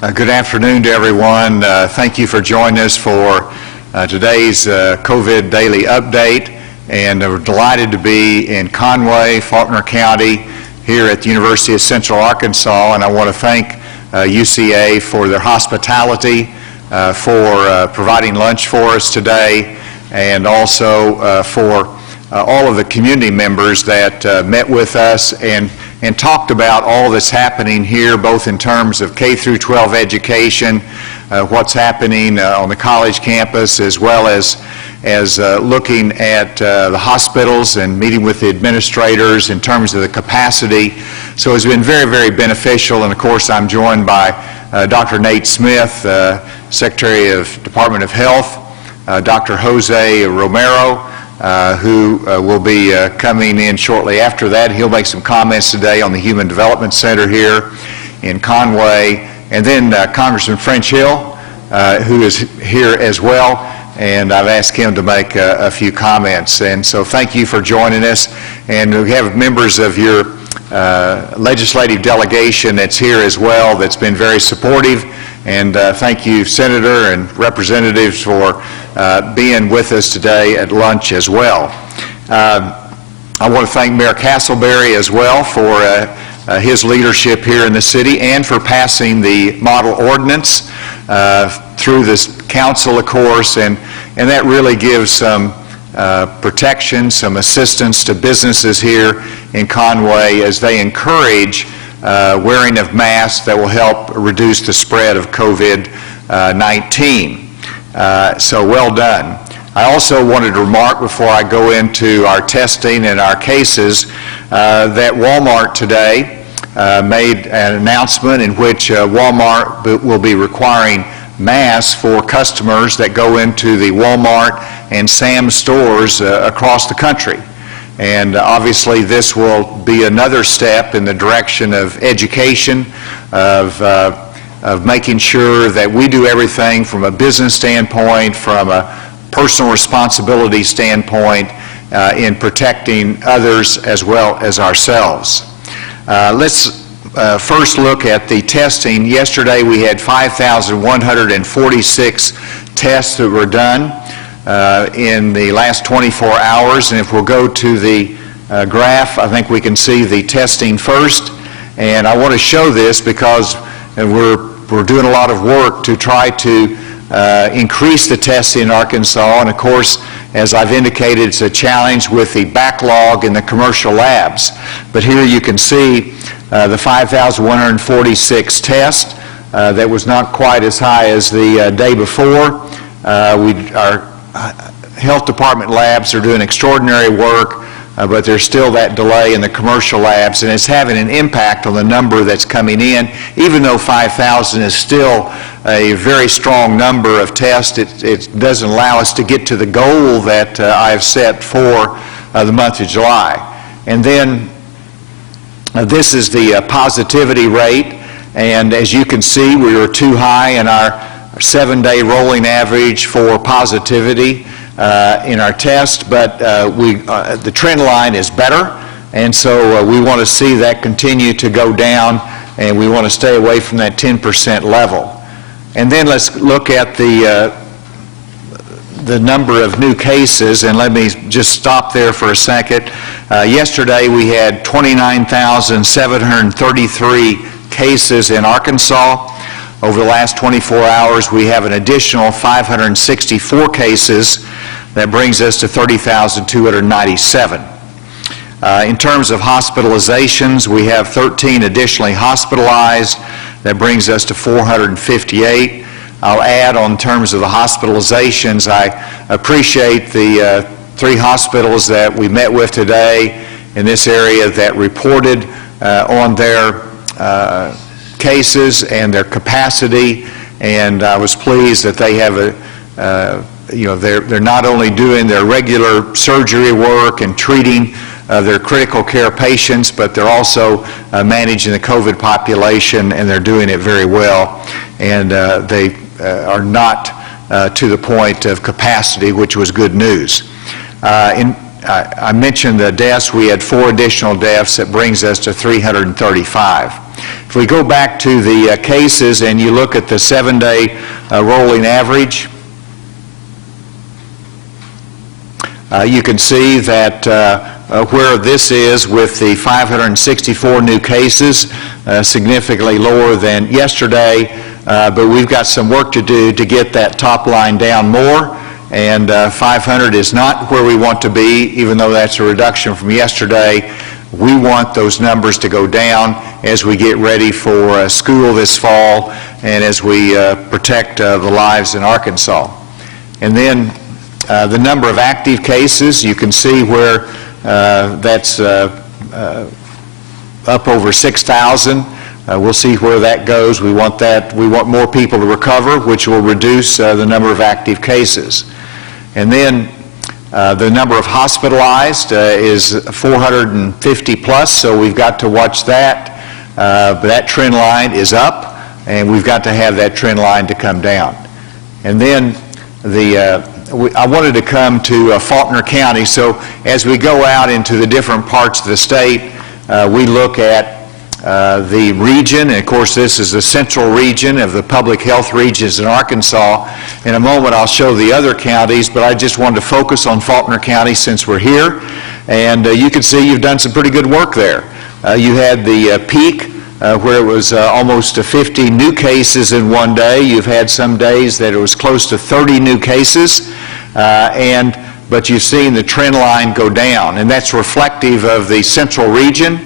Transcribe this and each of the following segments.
Good afternoon to everyone. Thank you for joining us for today's COVID Daily Update. And we're delighted to be in Conway, Faulkner County, here at the University of Central Arkansas. And I want to thank UCA for their hospitality, for providing lunch for us today, and also for all of the community members that met with us and talked about all that's happening here, both in terms of K through 12 education, what's happening on the college campus, as well as looking at the hospitals and meeting with the administrators in terms of the capacity. So it's been very, very beneficial. And of course, I'm joined by Dr. Nate Smith, Secretary of Department of Health, Dr. Jose Romero, who will be coming in shortly after that. He'll make some comments today on the Human Development Center here in Conway. And then Congressman French Hill, who is here as well, and I've asked him to make a few comments. And so thank you for joining us. And we have members of your legislative delegation that's here as well that's been very supportive. And thank you, Senator and representatives, for being with us today at lunch as well. I want to thank Mayor Castleberry as well for his leadership here in the city and for passing the model ordinance through this council, of course, and that really gives some protection, some assistance to businesses here in Conway as they encourage wearing of masks that will help reduce the spread of COVID-19. So well done. I also wanted to remark before I go into our testing and our cases that Walmart today made an announcement in which Walmart will be requiring masks for customers that go into the Walmart and Sam's stores across the country. And obviously this will be another step in the direction of education, of making sure that we do everything from a business standpoint, from a personal responsibility standpoint, in protecting others as well as ourselves. Let's first look at the testing. Yesterday we had 5,146 tests that were done in the last 24 hours. And if we'll go to the graph, I think we can see the testing first. And I want to show this because we're doing a lot of work to try to increase the testing in Arkansas. And of course, as I've indicated, it's a challenge with the backlog in the commercial labs. But here you can see the 5,146 tests. That was not quite as high as the day before. Our health department labs are doing extraordinary work, but there's still that delay in the commercial labs, and it's having an impact on the number that's coming in. Even though 5,000 is still a very strong number of tests, it doesn't allow us to get to the goal that I've set for the month of July. And then this is the positivity rate, and as you can see, we were too high in our 7-day rolling average for positivity in our test, but the trend line is better, and so we want to see that continue to go down, and we want to stay away from that 10% level. And then let's look at the number of new cases, and let me just stop there for a second. Yesterday we had 29,733 cases in Arkansas. Over the last 24 hours, we have an additional 564 cases. That brings us to 30,297. In terms of hospitalizations, we have 13 additionally hospitalized. That brings us to 458. I'll add on terms of the hospitalizations, I appreciate the 3 hospitals that we met with today in this area that reported on their cases and their capacity, and I was pleased that they have they're not only doing their regular surgery work and treating their critical care patients, but they're also managing the COVID population, and they're doing it very well. And they are not to the point of capacity, which was good news. I mentioned the deaths. We had 4 additional deaths. That brings us to 335. If we go back to the cases and you look at the 7-day rolling average, you can see that where this is with the 564 new cases, significantly lower than yesterday, but we've got some work to do to get that top line down more, and 500 is not where we want to be, even though that's a reduction from yesterday. We want those numbers to go down as we get ready for school this fall and as we protect the lives in Arkansas. And then the number of active cases, you can see where that's up over 6,000. We'll see where that goes. We want more people to recover, which will reduce the number of active cases. And then the number of hospitalized is 450 plus, so we've got to watch that. But that trend line is up, and we've got to have that trend line to come down. And then I wanted to come to Faulkner County, so as we go out into the different parts of the state, we look at the region, and of course this is the central region of the public health regions in Arkansas. In a moment I'll show the other counties, but I just wanted to focus on Faulkner County since we're here. And you can see you've done some pretty good work there. You had the peak where it was almost 50 new cases in one day. You've had some days that it was close to 30 new cases, but you've seen the trend line go down, and that's reflective of the central region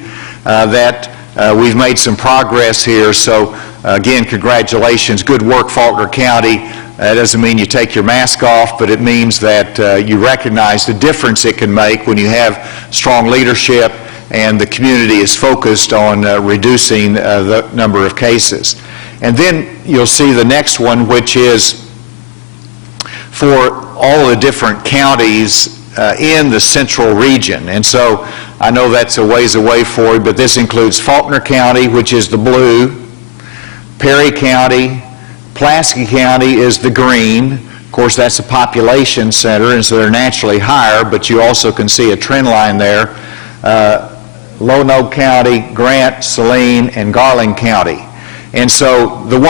that we've made some progress here. So again, congratulations, good work, Faulkner County. That doesn't mean you take your mask off, but it means that you recognize the difference it can make when you have strong leadership and the community is focused on reducing the number of cases. And then you'll see the next one, which is for all the different counties in the central region. And so I know that's a ways away for you, but this includes Faulkner County, which is the blue, Perry County, Pulaski County is the green. Of course, that's a population center, and so they're naturally higher, but you also can see a trend line there. Lonoke County, Grant, Saline, and Garland County. And so the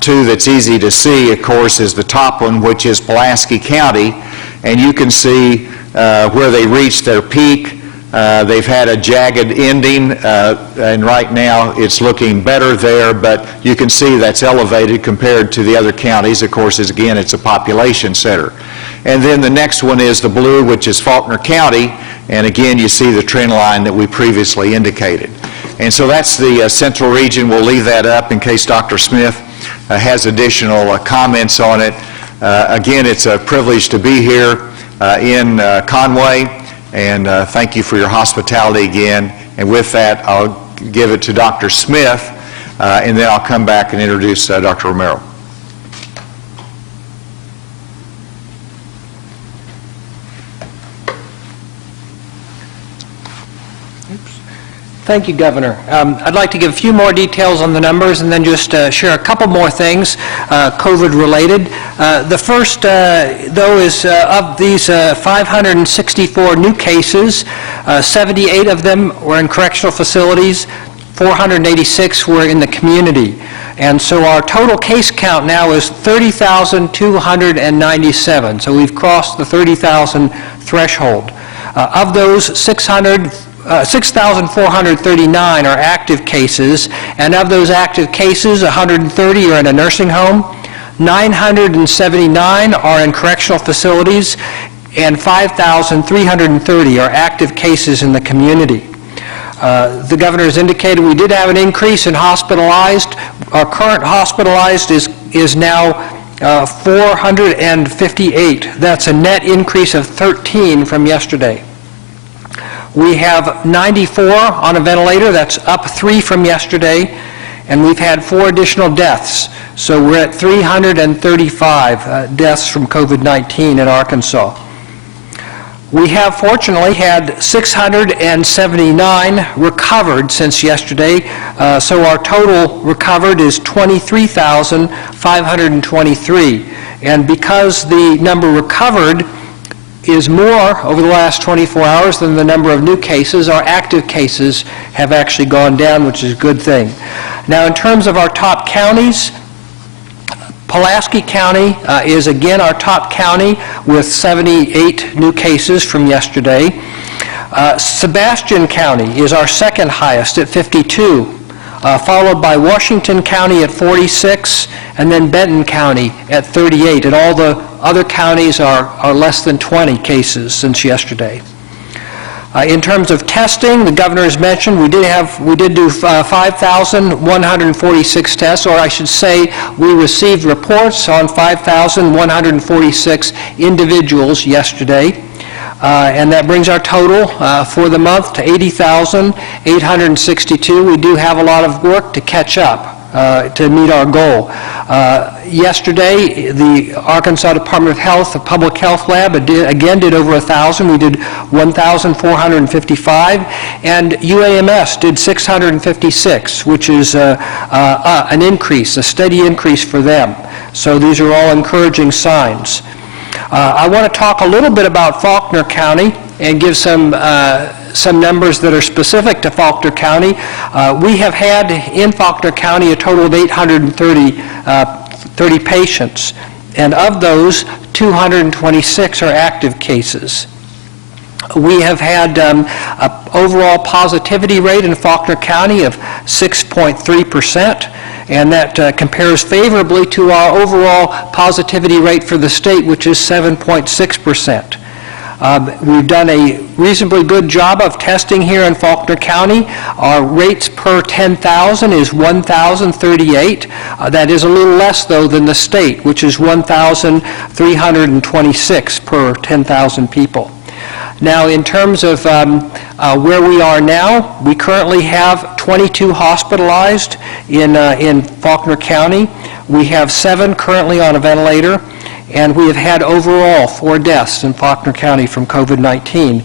two that's easy to see, of course, is the top one, which is Pulaski County, and you can see where they reached their peak. They've had a jagged ending, and right now it's looking better there, but you can see that's elevated compared to the other counties. Of course, again, it's a population center. And then the next one is the blue, which is Faulkner County, and again, you see the trend line that we previously indicated. And so that's the central region. We'll leave that up in case Dr. Smith has additional comments on it. Again, it's a privilege to be here in Conway, and thank you for your hospitality again. And with that, I'll give it to Dr. Smith, and then I'll come back and introduce Dr. Romero. Thank you, Governor. I'd like to give a few more details on the numbers and then just share a couple more things COVID-related. The first, though, is of these 564 new cases, 78 of them were in correctional facilities, 486 were in the community. And so our total case count now is 30,297. So we've crossed the 30,000 threshold. Of those, 6,439 are active cases, and of those active cases, 130 are in a nursing home, 979 are in correctional facilities, and 5,330 are active cases in the community. The governor has indicated we did have an increase in hospitalized. Our current hospitalized is now 458. That's a net increase of 13 from yesterday. We have 94 on a ventilator. That's up 3 from yesterday. And we've had 4 additional deaths. So we're at 335 deaths from COVID-19 in Arkansas. We have fortunately had 679 recovered since yesterday. So our total recovered is 23,523. And because the number recovered is more over the last 24 hours than the number of new cases. Our active cases have actually gone down, which is a good thing. Now, in terms of our top counties, Pulaski County is again our top county with 78 new cases from yesterday. Sebastian County is our second highest at 52, followed by Washington County at 46, and then Benton County at 38. And all the other counties are less than 20 cases since yesterday. In terms of testing, the governor has mentioned we did do 5,146 tests, or I should say we received reports on 5,146 individuals yesterday. And that brings our total for the month to 80,862. We do have a lot of work to catch up to meet our goal. Yesterday, the Arkansas Department of Health, the Public Health Lab, again did over 1,000. We did 1,455, and UAMS did 656, which is an increase, a steady increase for them. So these are all encouraging signs. I want to talk a little bit about Faulkner County and give some numbers that are specific to Faulkner County. We have had in Faulkner County a total of 830 patients, and of those, 226 are active cases. We have had an overall positivity rate in Faulkner County of 6.3%. And that compares favorably to our overall positivity rate for the state, which is 7.6%. We've done a reasonably good job of testing here in Faulkner County. Our rates per 10,000 is 1,038. That is a little less, though, than the state, which is 1,326 per 10,000 people. Now, in terms of where we are now, we currently have 22 hospitalized in Faulkner County. We have 7 currently on a ventilator, and we have had overall 4 deaths in Faulkner County from COVID-19.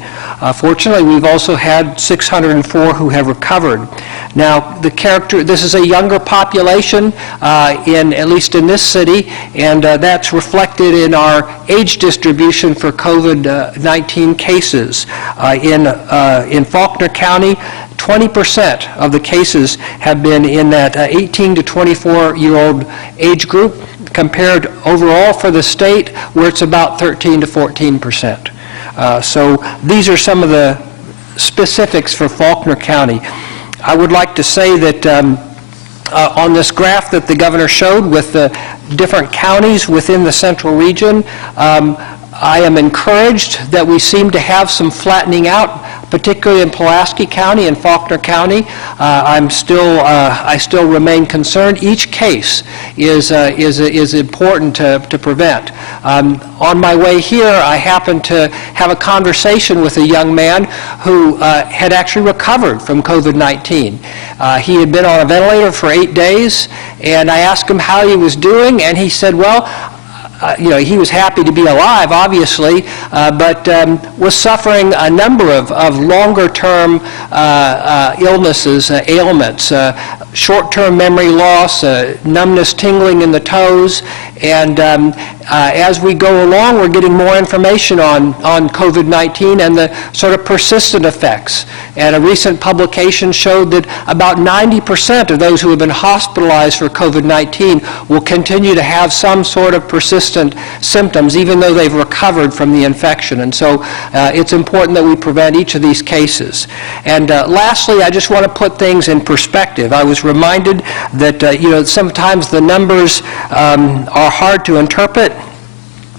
Fortunately, we've also had 604 who have recovered. Now, this is a younger population, at least in this city, and that's reflected in our age distribution for COVID-19 cases. In Faulkner County, 20% of the cases have been in that 18 to 24-year-old age group, compared overall for the state, where it's about 13 to 14%. So these are some of the specifics for Faulkner County. I would like to say that on this graph that the governor showed with the different counties within the central region, I am encouraged that we seem to have some flattening out, particularly in Pulaski County and Faulkner County. I still remain concerned. Each case is important to prevent. On my way here, I happened to have a conversation with a young man who had actually recovered from COVID-19. He had been on a ventilator for 8 days, and I asked him how he was doing, and he said, well, he was happy to be alive, obviously, but was suffering a number of longer-term illnesses, ailments, short-term memory loss, numbness, tingling in the toes, and as we go along, we're getting more information on COVID-19 and the sort of persistent effects. And a recent publication showed that about 90% of those who have been hospitalized for COVID-19 will continue to have some sort of persistent symptoms, even though they've recovered from the infection. And so it's important that we prevent each of these cases. And lastly, I just want to put things in perspective. I was reminded that sometimes the numbers are hard to interpret.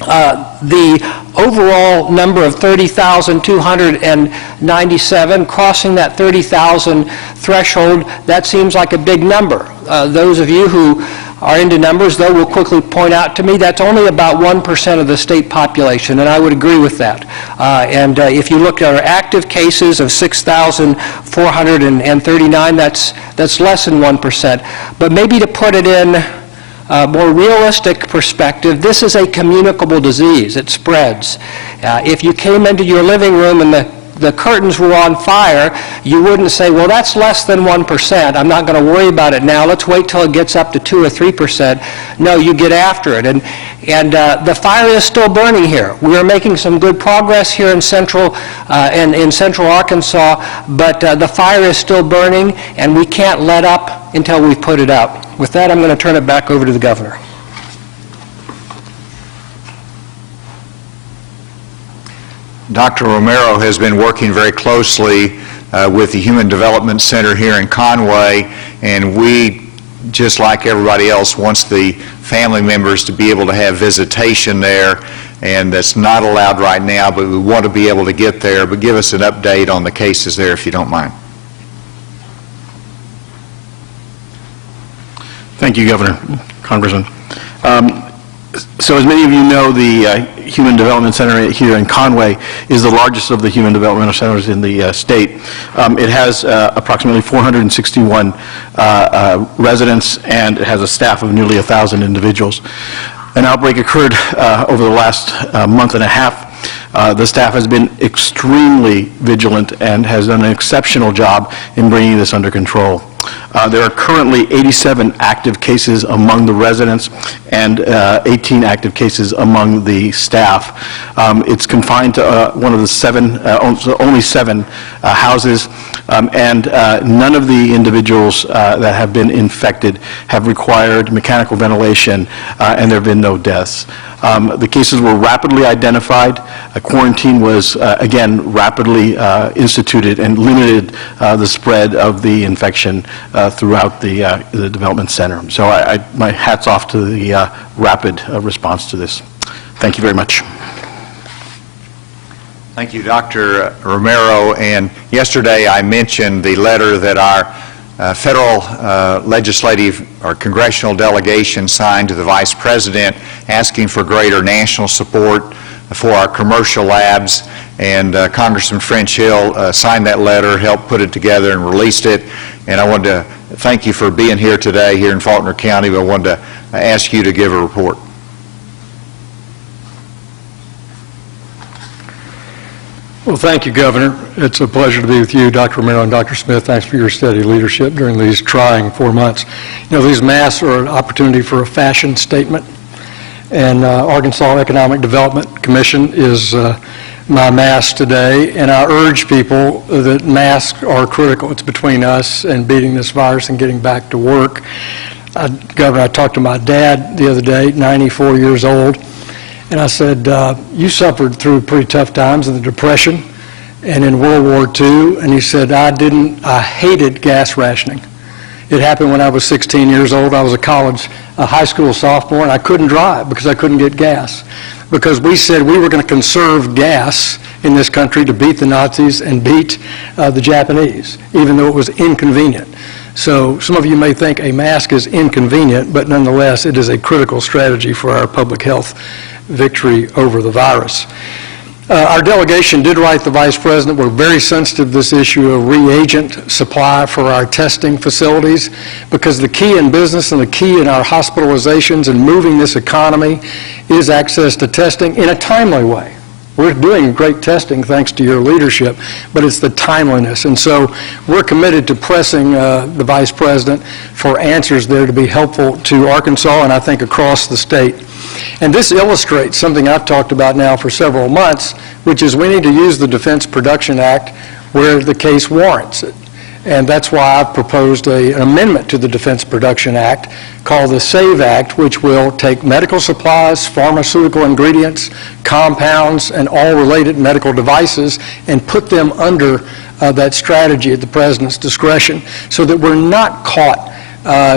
The overall number of 30,297, crossing that 30,000 threshold, that seems like a big number. Those of you who are into numbers, though, will quickly point out to me that's only about 1% of the state population, and I would agree with that. And if you look at our active cases of 6,439, that's less than 1%. But maybe to put it in more realistic perspective, this is a communicable disease. It spreads. If you came into your living room and the curtains were on fire, you wouldn't say, well, that's less than 1%. I'm not going to worry about it now. Let's wait till it gets up to 2 or 3%. No, you get after it. And the fire is still burning here. We are making some good progress here in central Arkansas, but the fire is still burning, and we can't let up until we've put it out. With that, I'm going to turn it back over to the governor. Dr. Romero has been working very closely with the Human Development Center here in Conway, and we, just like everybody else, wants the family members to be able to have visitation there, and that's not allowed right now, but we want to be able to get there. But give us an update on the cases there, if you don't mind. Thank you, Governor, Congressman. So as many of you know, the Human Development Center here in Conway is the largest of the human developmental centers in the state. It has approximately 461 residents, and it has a staff of nearly 1,000 individuals. An outbreak occurred over the last month and a half. The staff has been extremely vigilant and has done an exceptional job in bringing this under control. There are currently 87 active cases among the residents and 18 active cases among the staff. It's confined to one of the only seven houses, and none of the individuals that have been infected have required mechanical ventilation, and there have been no deaths. The cases were rapidly identified. A quarantine was, again, rapidly instituted and limited the spread of the infection throughout the development center. So my hat's off to the rapid response to this. Thank you very much. Thank you, Dr. Romero. And yesterday I mentioned the letter that our federal legislative or congressional delegation signed to the Vice President asking for greater national support for our commercial labs, and Congressman French Hill signed that letter, helped put it together and released it. And I wanted to thank you for being here today here in Faulkner County, but I wanted to ask you to give a report. Well, thank you, Governor. It's a pleasure to be with you, Dr. Romero and Dr. Smith. Thanks for your steady leadership during these trying 4 months. You know, these masks are an opportunity for a fashion statement, and Arkansas Economic Development Commission is my mask today, and I urge people that masks are critical. It's between us and beating this virus and getting back to work. Governor, I talked to my dad the other day, 94 years old, and I said, you suffered through pretty tough times in the Depression and in World War II. And he said, I hated gas rationing. It happened when I was 16 years old. I was a high school sophomore, and I couldn't drive because I couldn't get gas. Because we said we were going to conserve gas in this country to beat the Nazis and beat the Japanese, even though it was inconvenient. So some of you may think a mask is inconvenient, but nonetheless, it is a critical strategy for our public health victory over the virus. Our delegation did write the Vice President. We're very sensitive to this issue of reagent supply for our testing facilities, because the key in business and the key in our hospitalizations and moving this economy is access to testing in a timely way. We're doing great testing thanks to your leadership, but it's the timeliness. And so we're committed to pressing the Vice President for answers there to be helpful to Arkansas and I think across the state. And this illustrates something I've talked about now for several months, which is we need to use the Defense Production Act where the case warrants it. And that's why I've proposed an amendment to the Defense Production Act called the SAVE Act, which will take medical supplies, pharmaceutical ingredients, compounds, and all related medical devices and put them under that strategy at the President's discretion so that we're not caught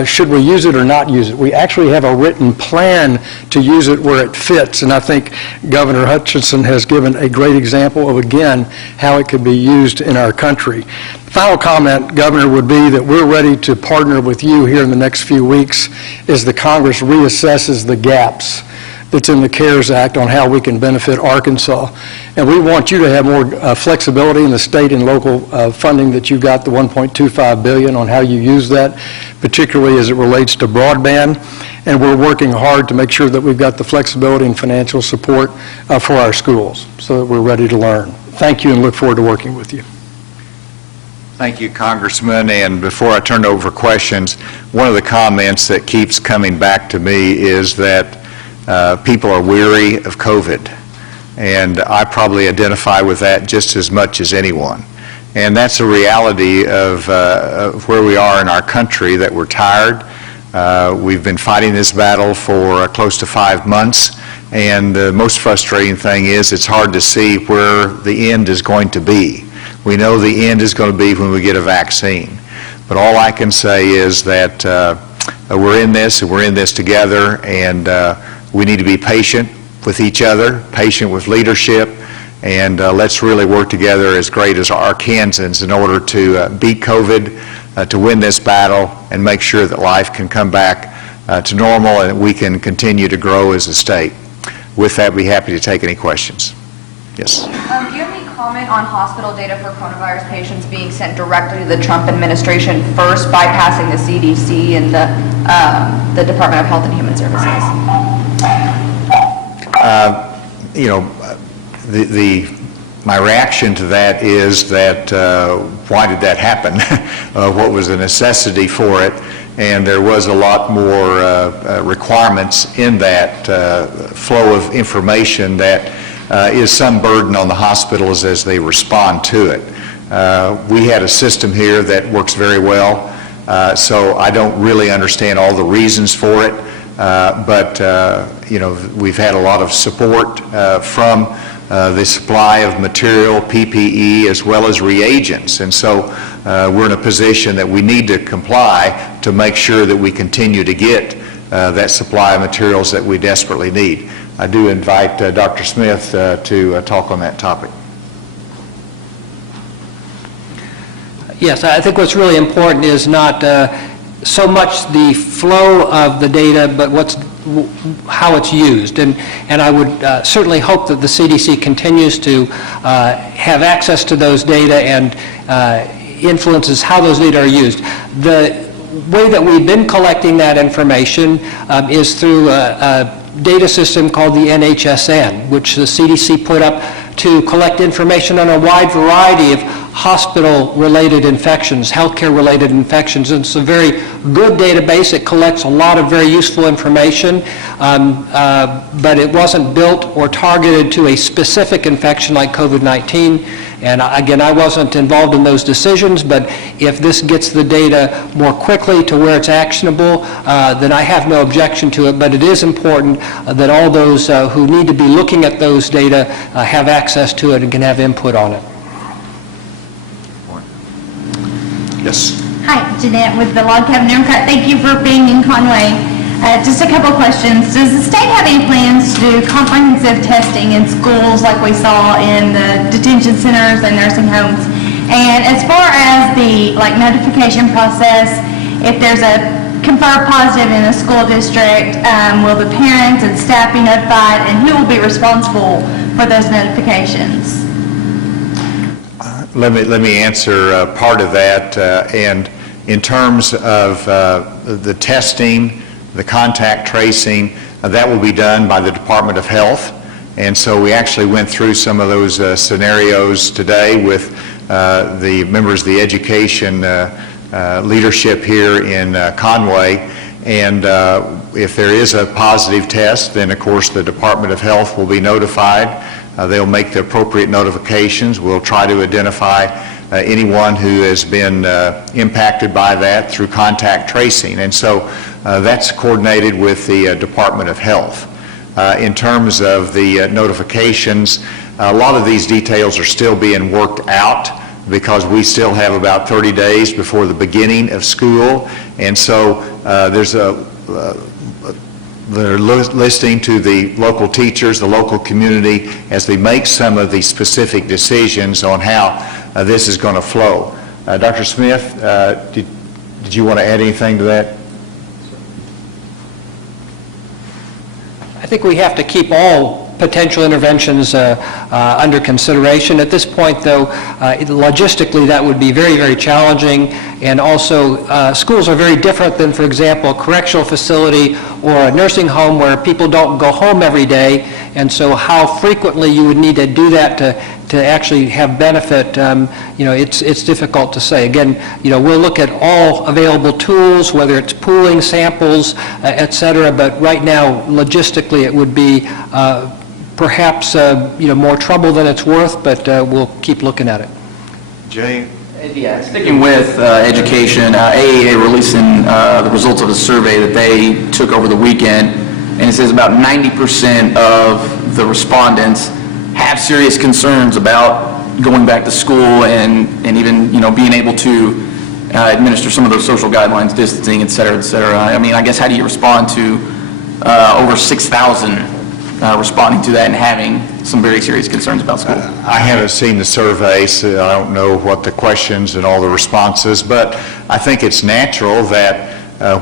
should we use it or not use it. We actually have a written plan to use it where it fits, and I think Governor Hutchinson has given a great example of, again, how it could be used in our country. Final comment, Governor, would be that we're ready to partner with you here in the next few weeks as the Congress reassesses the gaps that's in the CARES Act on how we can benefit Arkansas. And we want you to have more flexibility in the state and local funding that you got, the $1.25 billion, on how you use that, particularly as it relates to broadband. And we're working hard to make sure that we've got the flexibility and financial support for our schools so that we're ready to learn. thank you and look forward to working with you. Thank you, Congressman. And before I turn over questions, one of the comments that keeps coming back to me is that people are weary of COVID. And I probably identify with that just as much as anyone. And that's a reality of where we are in our country, that we're tired. We've been fighting this battle for close to 5 months. And the most frustrating thing is it's hard to see where the end is going to be. We know the end is going to be when we get a vaccine. But all I can say is that we're in this, and we're in this together, and we need to be patient with each other, patient with leadership, and let's really work together as great as Arkansans in order to beat COVID, to win this battle, and make sure that life can come back to normal and we can continue to grow as a state. With that, we'd be happy to take any questions. Yes. Do you have any comment on hospital data for coronavirus patients being sent directly to the Trump administration first, bypassing the CDC and the Department of Health and Human Services? You know, my reaction to that is that why did that happen? What was the necessity for it? And there was a lot more requirements in that flow of information that is some burden on the hospitals as they respond to it. We had a system here that works very well, so I don't really understand all the reasons for it, but you know, we've had a lot of support from the supply of material, PPE, as well as reagents, and so we're in a position that we need to comply to make sure that we continue to get that supply of materials that we desperately need. I do invite Dr. Smith to talk on that topic. Yes, I think what's really important is not so much the flow of the data, but how it's used. And I would certainly hope that the CDC continues to have access to those data and influences how those data are used. The way that we've been collecting that information is through a data system called the NHSN, which the CDC put up to collect information on a wide variety of hospital-related infections, healthcare-related infections. And it's a very good database. It collects a lot of very useful information, but it wasn't built or targeted to a specific infection like COVID-19. And again, I wasn't involved in those decisions, but if this gets the data more quickly to where it's actionable, then I have no objection to it. But it is important that all those who need to be looking at those data have access to it and can have input on it. Yes. Hi, Jeanette with the Log Cabin Democrat. Thank you for being in Conway. Just a couple of questions. Does the state have any plans to do comprehensive testing in schools like we saw in the detention centers and nursing homes? And as far as the notification process, if there's a confirmed positive in a school district, will the parents and staff be notified, and who will be responsible for those notifications? Let me answer part of that. And in terms of the testing, the contact tracing, that will be done by the Department of Health. And so we actually went through some of those scenarios today with the members of the education leadership here in Conway. And if there is a positive test, then of course the Department of Health will be notified. They'll make the appropriate notifications. We'll try to identify anyone who has been impacted by that through contact tracing. And so that's coordinated with the Department of Health. In terms of the notifications, a lot of these details are still being worked out because we still have about 30 days before the beginning of school. And so they're listening to the local teachers, the local community, as they make some of the specific decisions on how this is going to flow. Dr. Smith, did you want to add anything to that? I think we have to keep all potential interventions under consideration. At this point, though, logistically, that would be very, very challenging. And also, schools are very different than, for example, a correctional facility or a nursing home where people don't go home every day. and so how frequently you would need to do that to actually have benefit, it's difficult to say. Again, we'll look at all available tools, whether it's pooling samples, et cetera, but right now, logistically, it would be perhaps, more trouble than it's worth, but we'll keep looking at it. Jay? Yeah, sticking with education, AAA releasing the results of a survey that they took over the weekend, and it says about 90% of the respondents have serious concerns about going back to school and even, being able to administer some of those social guidelines, distancing, et cetera, et cetera. I mean, I guess how do you respond to over 6,000 responding to that and having some very serious concerns about school? I haven't seen the survey, so I don't know what the questions and all the responses, but I think it's natural that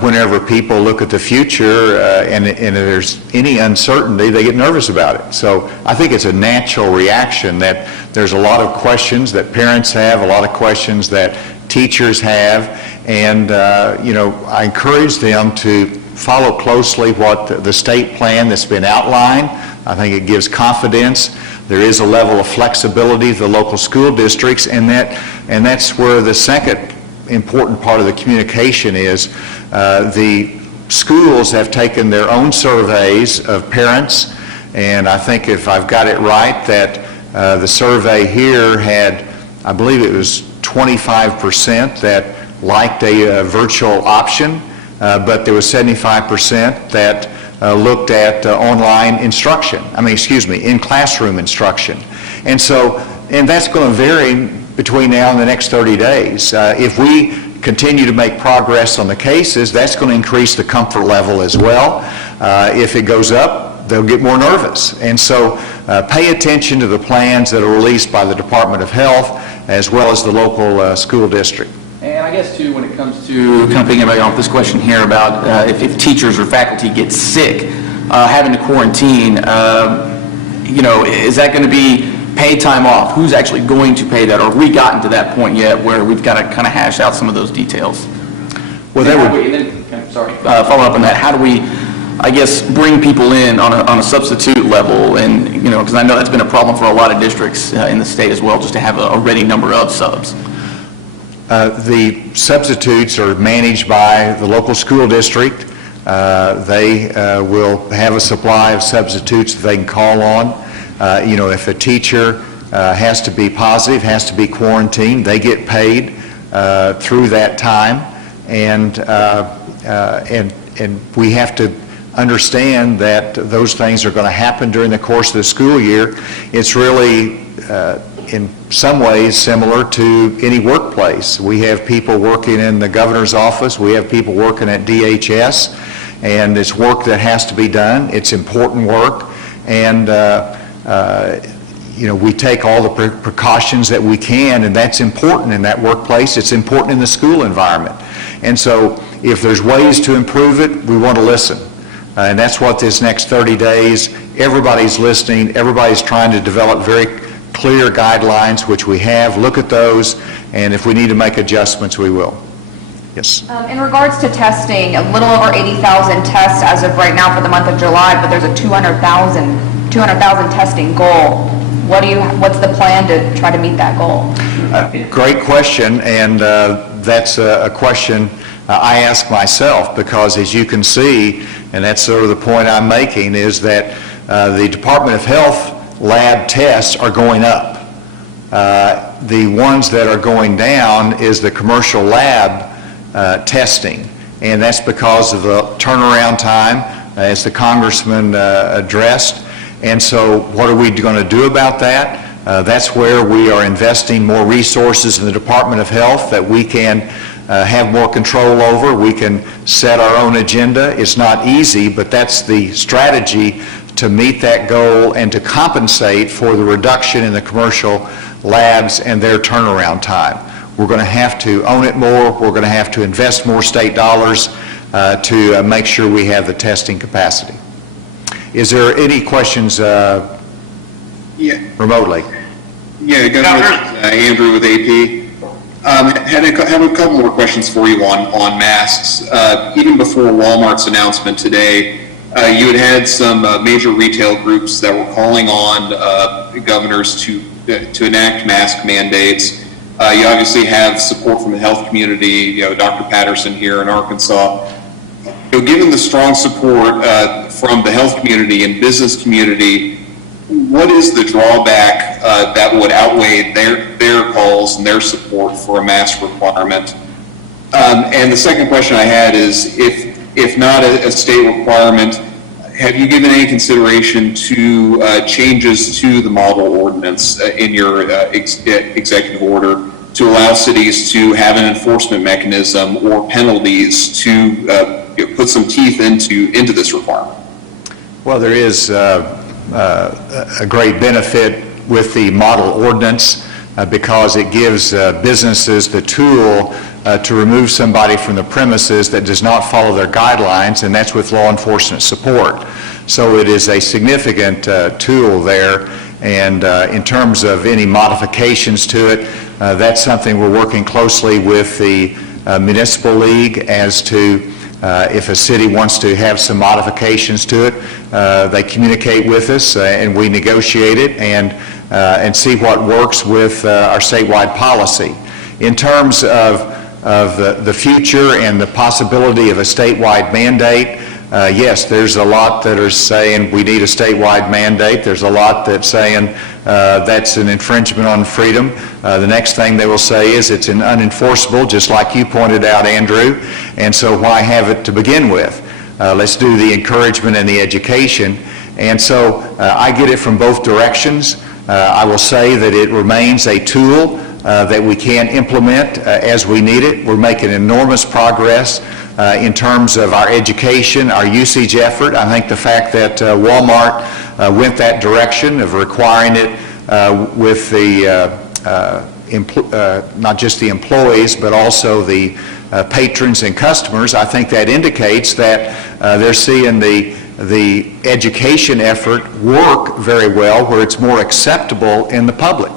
whenever people look at the future and if there's any uncertainty, they get nervous about it. So I think it's a natural reaction that there's a lot of questions that parents have, a lot of questions that teachers have, and I encourage them to follow closely what the state plan that's been outlined. I think it gives confidence. There is a level of flexibility to the local school districts, and that's where the second important part of the communication is. The schools have taken their own surveys of parents, and I think if I've got it right, that the survey here had, I believe it was 25% that liked a virtual option, but there was 75% that looked at online instruction, in-classroom instruction. And that's going to vary between now and the next 30 days. If we continue to make progress on the cases, that's going to increase the comfort level as well. If it goes up, they'll get more nervous. And so pay attention to the plans that are released by the Department of Health as well as the local school district. And I guess, too, when it comes to kind of picking off this question here about if teachers or faculty get sick, having to quarantine, is that going to be paid time off? Who's actually going to pay that? Or have we gotten to that point yet where we've got to kind of hash out some of those details? Well, follow up on that, how do we, I guess, bring people in on a substitute level? And, because I know that's been a problem for a lot of districts in the state as well, just to have a ready number of subs. The substitutes are managed by the local school district. They will have a supply of substitutes that they can call on. If a teacher has to be positive, has to be quarantined, they get paid through that time. And we have to understand that those things are going to happen during the course of the school year. It's really in some ways similar to any workplace. We have people working in the governor's office, we have people working at DHS, and it's work that has to be done. It's important work, and we take all the precautions that we can, and that's important in that workplace. It's important in the school environment. And so if there's ways to improve it, we want to listen. And that's what this next 30 days, everybody's listening, everybody's trying to develop very clear guidelines, which we have. Look at those, and if we need to make adjustments, we will. Yes. In regards to testing, a little over 80,000 tests as of right now for the month of July, but there's a 200,000 testing goal. What's the plan to try to meet that goal? Great question, and that's a question I ask myself, because as you can see, and that's sort of the point I'm making, is that the Department of Health lab tests are going up. The ones that are going down is the commercial lab testing, and that's because of the turnaround time, as the Congressman addressed. And so what are we going to do about that? That's where we are investing more resources in the Department of Health that we can have more control over. We can set our own agenda. It's not easy, but that's the strategy to meet that goal and to compensate for the reduction in the commercial labs and their turnaround time. We're going to have to own it more. We're going to have to invest more state dollars to make sure we have the testing capacity. Is there any questions remotely? Yeah, Governor, Andrew with AP. Have a couple more questions for you on masks. Even before Walmart's announcement today, you had had some major retail groups that were calling on governors to enact mask mandates. You obviously have support from the health community, Dr. Patterson here in Arkansas. Given the strong support from the health community and business community, what is the drawback that would outweigh their calls and their support for a mask requirement? And the second question I had is, if not a state requirement, have you given any consideration to changes to the model ordinance in your executive order to allow cities to have an enforcement mechanism or penalties to put some teeth into this requirement? Well, there is a great benefit with the model ordinance because it gives businesses the tool to remove somebody from the premises that does not follow their guidelines, and that's with law enforcement support. So it is a significant tool there, and in terms of any modifications to it, that's something we're working closely with the Municipal League as to if a city wants to have some modifications to it. They communicate with us and we negotiate it and see what works with our statewide policy. In terms of the future and the possibility of a statewide mandate, yes, there's a lot that are saying we need a statewide mandate. There's a lot that's saying that's an infringement on freedom. The next thing they will say is it's an unenforceable, just like you pointed out, Andrew, and so why have it to begin with? Let's do the encouragement and the education. And so I get it from both directions. I will say that it remains a tool that we can implement as we need it. We're making enormous progress in terms of our education, our usage effort. I think the fact that Walmart went that direction of requiring it with the not just the employees, but also the patrons and customers, I think that indicates that they're seeing the education effort work very well where it's more acceptable in the public.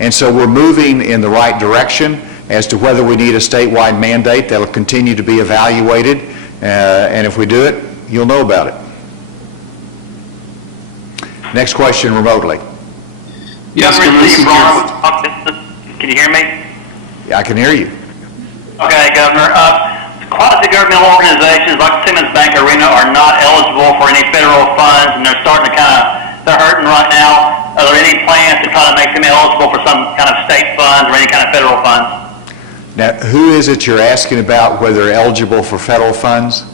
And so we're moving in the right direction. As to whether we need a statewide mandate, that'll continue to be evaluated, and if we do it, you'll know about it. Next question remotely. Yes, Can you hear me? Yeah, I can hear you. Okay, Governor. Quasi-governmental organizations like Simmons Bank Arena are not eligible for any federal funds, and they're starting to they're hurting right now. Are there any plans to try to make them eligible for some kind of state funds or any kind of federal funds? Now, who is it you're asking about whether they're eligible for federal funds?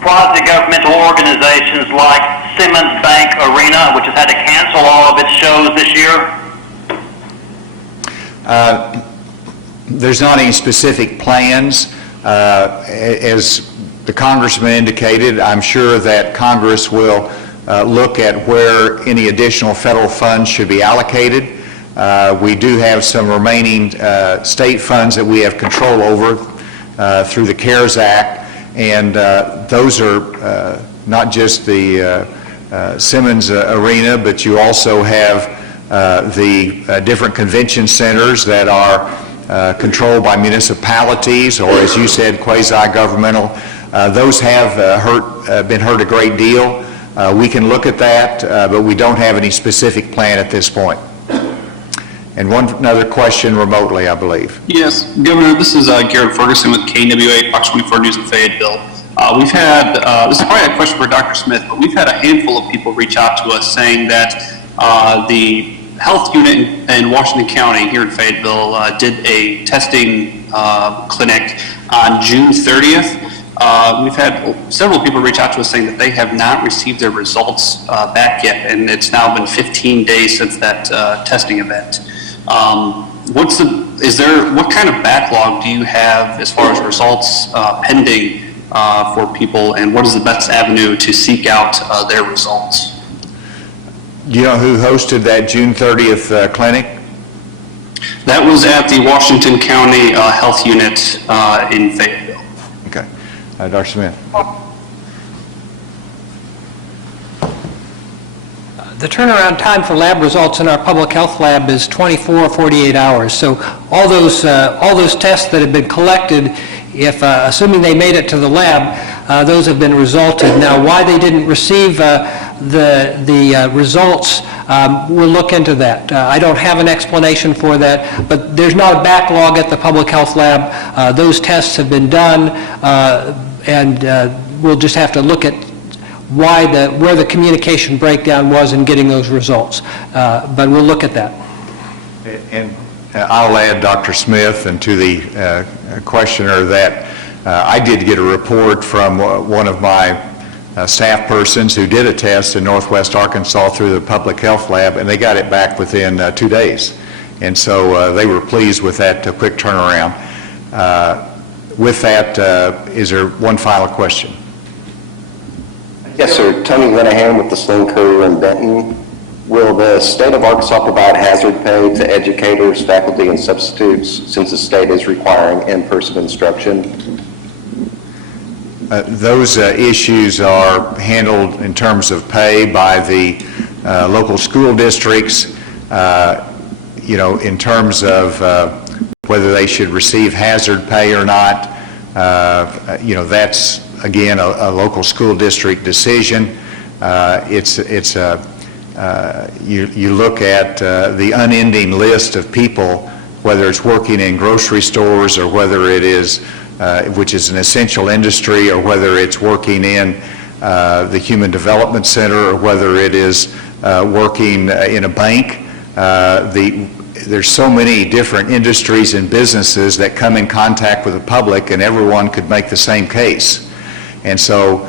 Quasi-governmental organizations like Simmons Bank Arena, which has had to cancel all of its shows this year. There's not any specific plans. As the congressman indicated, I'm sure that Congress will look at where any additional federal funds should be allocated. We do have some remaining state funds that we have control over through the CARES Act, and those are not just the Simmons Arena, but you also have the different convention centers that are controlled by municipalities, or as you said, quasi-governmental. Those have been hurt a great deal. We can look at that, but we don't have any specific plan at this point. And another question remotely, I believe. Yes, Governor, this is Garrett Ferguson with KNWA, Fox 24 News in Fayetteville. We've had, this is probably a question for Dr. Smith, but we've had a handful of people reach out to us saying that the health unit in Washington County here in Fayetteville did a testing clinic on June 30th. We've had several people reach out to us saying that they have not received their results back yet, and it's now been 15 days since that testing event. What kind of backlog do you have as far as results pending for people, and what is the best avenue to seek out their results? Do you know who hosted that June 30th clinic? That was at the Washington County Health Unit in Fayetteville. Okay. Dr. Smith. The turnaround time for lab results in our public health lab is 24 or 48 hours. So all those tests that have been collected if, assuming they made it to the lab, those have been resulted. Now, why they didn't receive the results, we'll look into that. I don't have an explanation for that, but there's not a backlog at the public health lab. Those tests have been done, and we'll just have to look at where the communication breakdown was in getting those results. But we'll look at that. And I'll add, Dr. Smith, and to the questioner that I did get a report from one of my staff persons who did a test in Northwest Arkansas through the public health lab, and they got it back within 2 days. And so they were pleased with that quick turnaround. With that, is there one final question? Yes, sir. Tony Linehan with the Sloan Courier in Benton. Will the state of Arkansas provide hazard pay to educators, faculty, and substitutes since the state is requiring in-person instruction? Those issues are handled in terms of pay by the local school districts. In terms of whether they should receive hazard pay or not, that's, again, a local school district decision. You look at the unending list of people, whether it's working in grocery stores or whether it is, which is an essential industry, or whether it's working in the Human Development Center, or whether it is working in a bank. There's so many different industries and businesses that come in contact with the public, and everyone could make the same case. And so,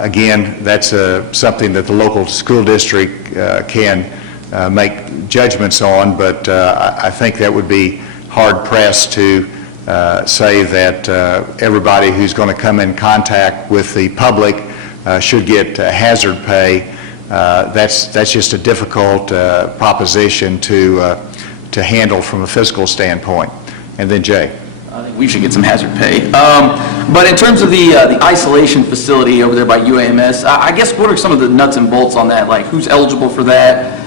again, that's something that the local school district can make judgments on, but I think that would be hard-pressed to say that everybody who's going to come in contact with the public should get hazard pay. That's just a difficult proposition to handle from a fiscal standpoint. And then Jay. I think we should get some hazard pay. But in terms of the isolation facility over there by UAMS, I guess what are some of the nuts and bolts on that? Like, who's eligible for that?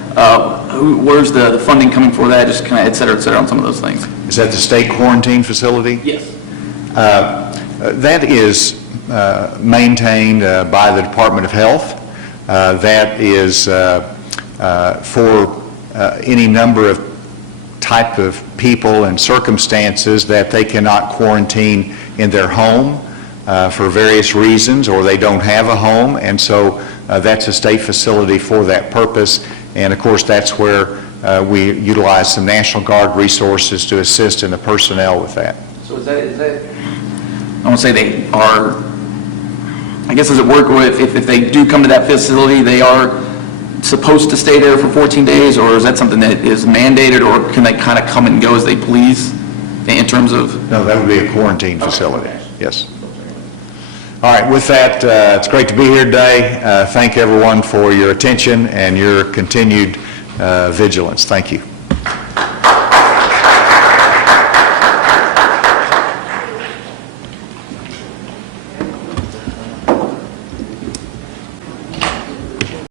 Where's the funding coming for that? Just kind of et cetera, on some of those things. Is that the state quarantine facility? Yes. That is maintained by the Department of Health. That is for any number of type of people and circumstances that they cannot quarantine in their home for various reasons, or they don't have a home, and so that's a state facility for that purpose. And of course, that's where we utilize some National Guard resources to assist in the personnel with that. So is that I won't say they are, I guess, does it work with, if they do come to that facility, they are supposed to stay there for 14 days, or is that something that is mandated, or can they kind of come and go as they please in terms of? No, that would be a quarantine facility. Okay. Yes. All right, with that, it's great to be here today. Thank everyone for your attention and your continued vigilance. Thank you.